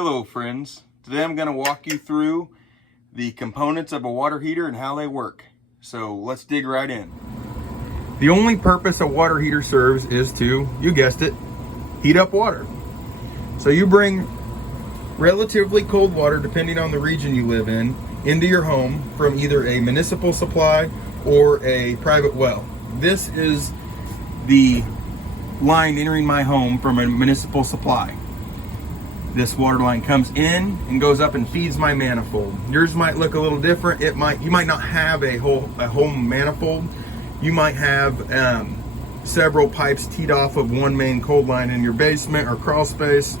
Hello friends, today I'm going to walk you through the components of a water heater and how they work. So let's dig right in. The only purpose a water heater serves is to, you guessed it, heat up water. So you bring relatively cold water, depending on the region you live in, into your home from either a municipal supply or a private well. This is the line entering my home from a municipal supply. This water line comes in and goes up and feeds my manifold. Yours might look a little different. You might not have a home manifold. You might have several pipes teed off of one main cold line in your basement or crawl space.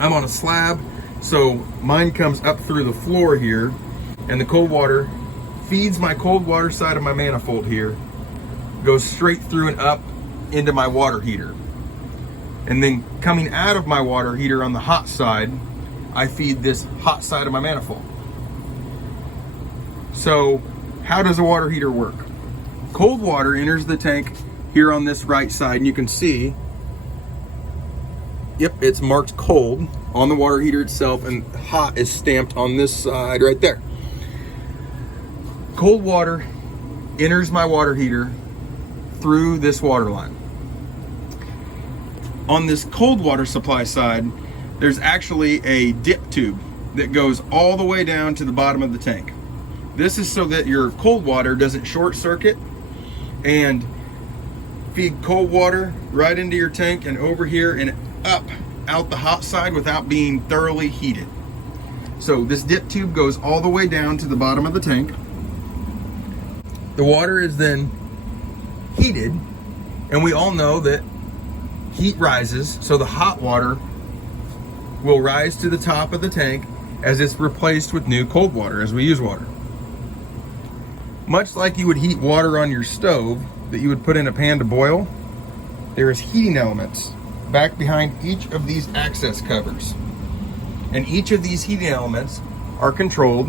I'm on a slab, so mine comes up through the floor here, and the cold water feeds my cold water side of my manifold here, goes straight through and up into my water heater. And then coming out of my water heater on the hot side, I feed this hot side of my manifold. So how does a water heater work? Cold water enters the tank here on this right side, and you can see, yep, it's marked cold on the water heater itself, and hot is stamped on this side right there. Cold water enters my water heater through this water line. On this cold water supply side, there's actually a dip tube that goes all the way down to the bottom of the tank. This is so that your cold water doesn't short circuit and feed cold water right into your tank and over here and up out the hot side without being thoroughly heated. So this dip tube goes all the way down to the bottom of the tank. The water is then heated, and we all know that heat rises, so the hot water will rise to the top of the tank as it's replaced with new cold water as we use water. Much like you would heat water on your stove that you would put in a pan to boil, there is heating elements back behind each of these access covers. And each of these heating elements are controlled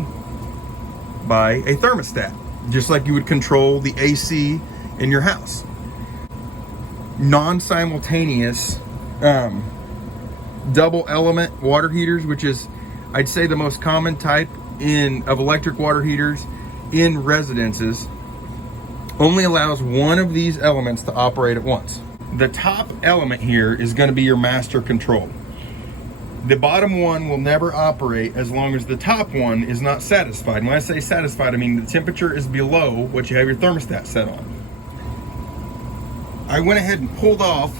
by a thermostat, just like you would control the AC in your house. Non-simultaneous double element water heaters, which is, I'd say, the most common type of electric water heaters in residences, only allows one of these elements to operate at once. The top element here is going to be your master control. The bottom one will never operate as long as the top one is not satisfied. And when I say satisfied, I mean the temperature is below what you have your thermostat set on. I went ahead and pulled off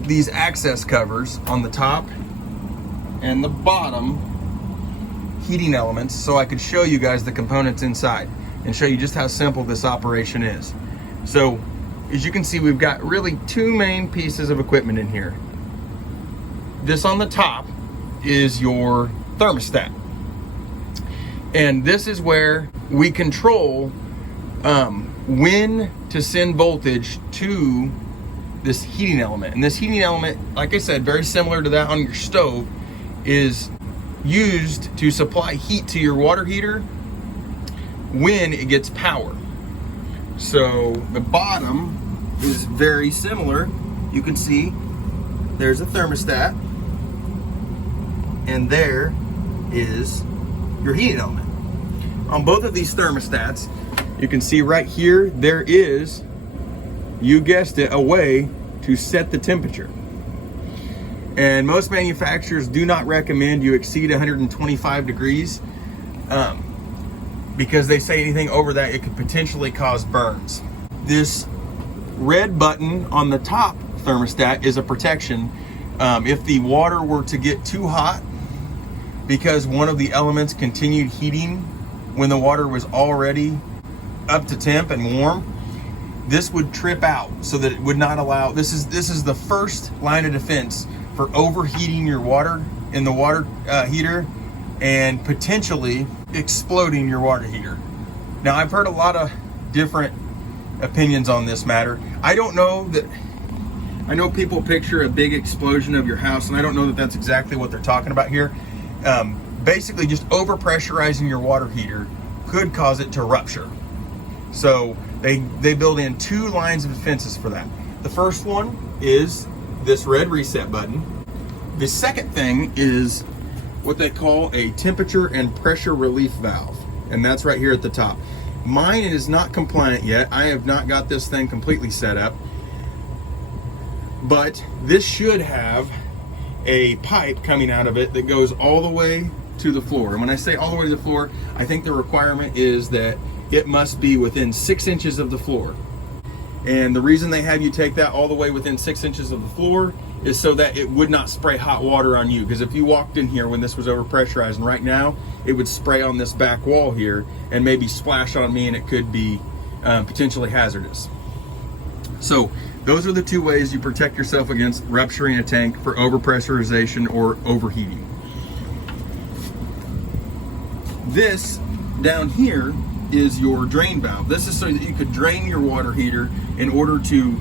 these access covers on the top and the bottom heating elements so I could show you guys the components inside and show you just how simple this operation is. So as you can see, we've got really two main pieces of equipment in here. This on the top is your thermostat, and this is where we control when to send voltage to this heating element. And this heating element, like I said, very similar to that on your stove, is used to supply heat to your water heater when it gets power. So the bottom is very similar. You can see there's a thermostat, and there is your heating element. On both of these thermostats, you can see right here, there is, you guessed it, a way to set the temperature. And most manufacturers do not recommend you exceed 125 degrees because they say anything over that, it could potentially cause burns. This red button on the top thermostat is a protection. If the water were to get too hot because one of the elements continued heating when the water was already up to temp and warm, this would trip out so that it would not allow, this is the first line of defense for overheating your water in the water heater and potentially exploding your water heater. Now, I've heard a lot of different opinions on this matter. I know people picture a big explosion of your house, and I don't know that that's exactly what they're talking about here. Basically, just overpressurizing your water heater could cause it to rupture. So they build in two lines of defenses for that. The first one is this red reset button. The second thing is what they call a temperature and pressure relief valve, and that's right here at the top. Mine is not compliant yet. I have not got this thing completely set up, but this should have a pipe coming out of it that goes all the way to the floor. And when I say all the way to the floor, I think the requirement is that it must be within 6 inches of the floor. And the reason they have you take that all the way within 6 inches of the floor is so that it would not spray hot water on you. Because if you walked in here when this was overpressurized, and right now it would spray on this back wall here and maybe splash on me, and it could be potentially hazardous. So those are the two ways you protect yourself against rupturing a tank for overpressurization or overheating. This down here is your drain valve. This is so that you could drain your water heater in order to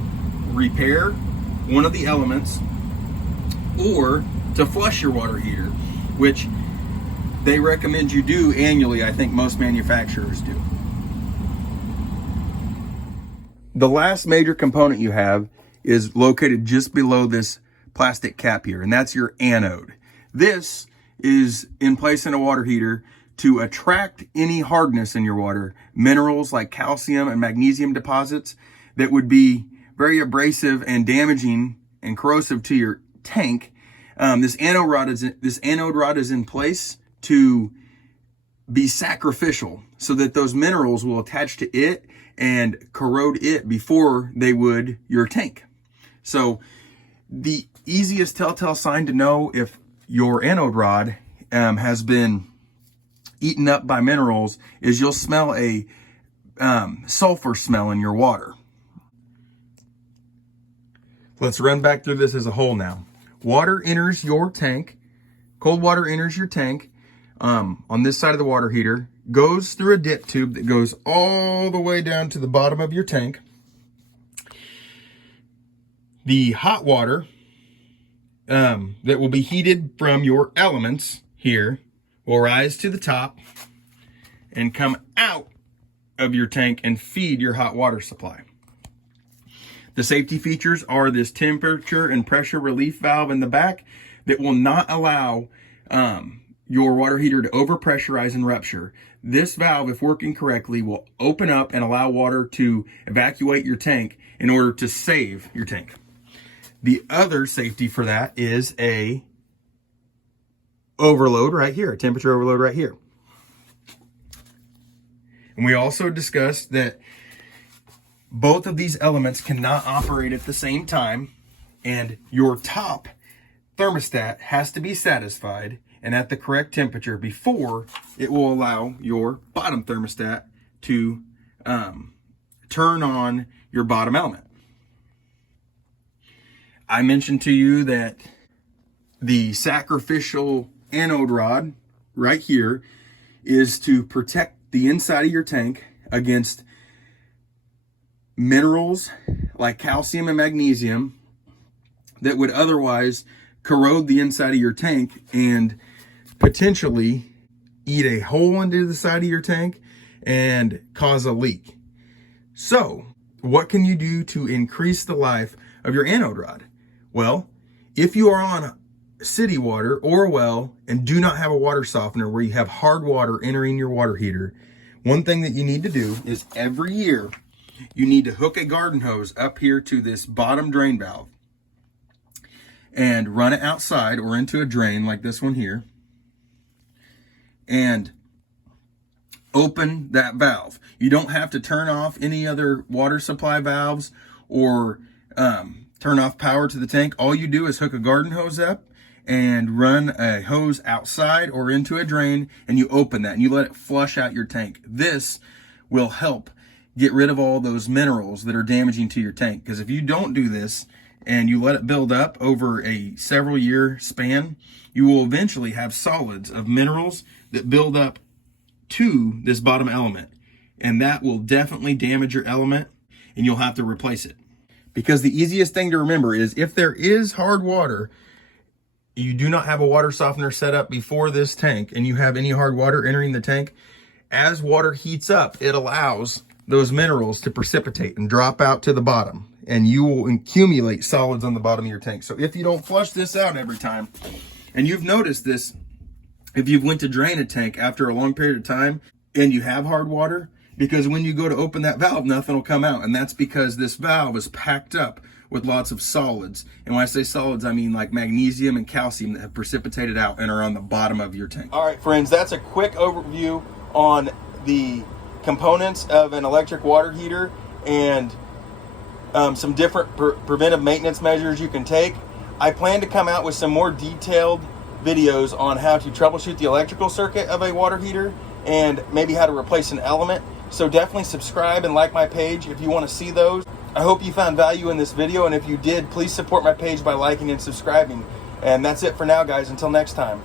repair one of the elements or to flush your water heater, which they recommend you do annually. I think most manufacturers do. The last major component you have is located just below this plastic cap here, and that's your anode. This is in place in a water heater to attract any hardness in your water, minerals like calcium and magnesium deposits that would be very abrasive and damaging and corrosive to your tank. This anode rod is in place to be sacrificial so that those minerals will attach to it and corrode it before they would your tank. So the easiest telltale sign to know if your anode rod has been eaten up by minerals is you'll smell a sulfur smell in your water. Let's run back through this as a whole now. Water enters your tank, cold water enters your tank on this side of the water heater, goes through a dip tube that goes all the way down to the bottom of your tank. The hot water that will be heated from your elements here will rise to the top and come out of your tank and feed your hot water supply. The safety features are this temperature and pressure relief valve in the back that will not allow your water heater to overpressurize and rupture. This valve, if working correctly, will open up and allow water to evacuate your tank in order to save your tank. The other safety for that is a overload right here, a temperature overload right here. And we also discussed that both of these elements cannot operate at the same time, and your top thermostat has to be satisfied and at the correct temperature before it will allow your bottom thermostat to turn on your bottom element. I mentioned to you that the sacrificial anode rod right here is to protect the inside of your tank against minerals like calcium and magnesium that would otherwise corrode the inside of your tank and potentially eat a hole into the side of your tank and cause a leak. So, what can you do to increase the life of your anode rod? Well, if you are on city water or a well and do not have a water softener where you have hard water entering your water heater, one thing that you need to do is every year you need to hook a garden hose up here to this bottom drain valve and run it outside or into a drain like this one here and open that valve. You don't have to turn off any other water supply valves or turn off power to the tank. All you do is hook a garden hose up and run a hose outside or into a drain, and you open that and you let it flush out your tank. This will help get rid of all those minerals that are damaging to your tank. Because if you don't do this and you let it build up over a several year span, you will eventually have solids of minerals that build up to this bottom element. And that will definitely damage your element and you'll have to replace it. Because the easiest thing to remember is if there is hard water, you do not have a water softener set up before this tank and you have any hard water entering the tank, as water heats up, it allows those minerals to precipitate and drop out to the bottom. and you will accumulate solids on the bottom of your tank. So if you don't flush this out every time, and you've noticed this, if you've went to drain a tank after a long period of time and you have hard water, because when you go to open that valve, nothing will come out. And that's because this valve is packed up with lots of solids. And when I say solids, I mean like magnesium and calcium that have precipitated out and are on the bottom of your tank. All right, friends, that's a quick overview on the components of an electric water heater and some different preventive maintenance measures you can take. I plan to come out with some more detailed videos on how to troubleshoot the electrical circuit of a water heater and maybe how to replace an element. So definitely subscribe and like my page if you want to see those. I hope you found value in this video, and if you did, please support my page by liking and subscribing. And that's it for now, guys. Until next time.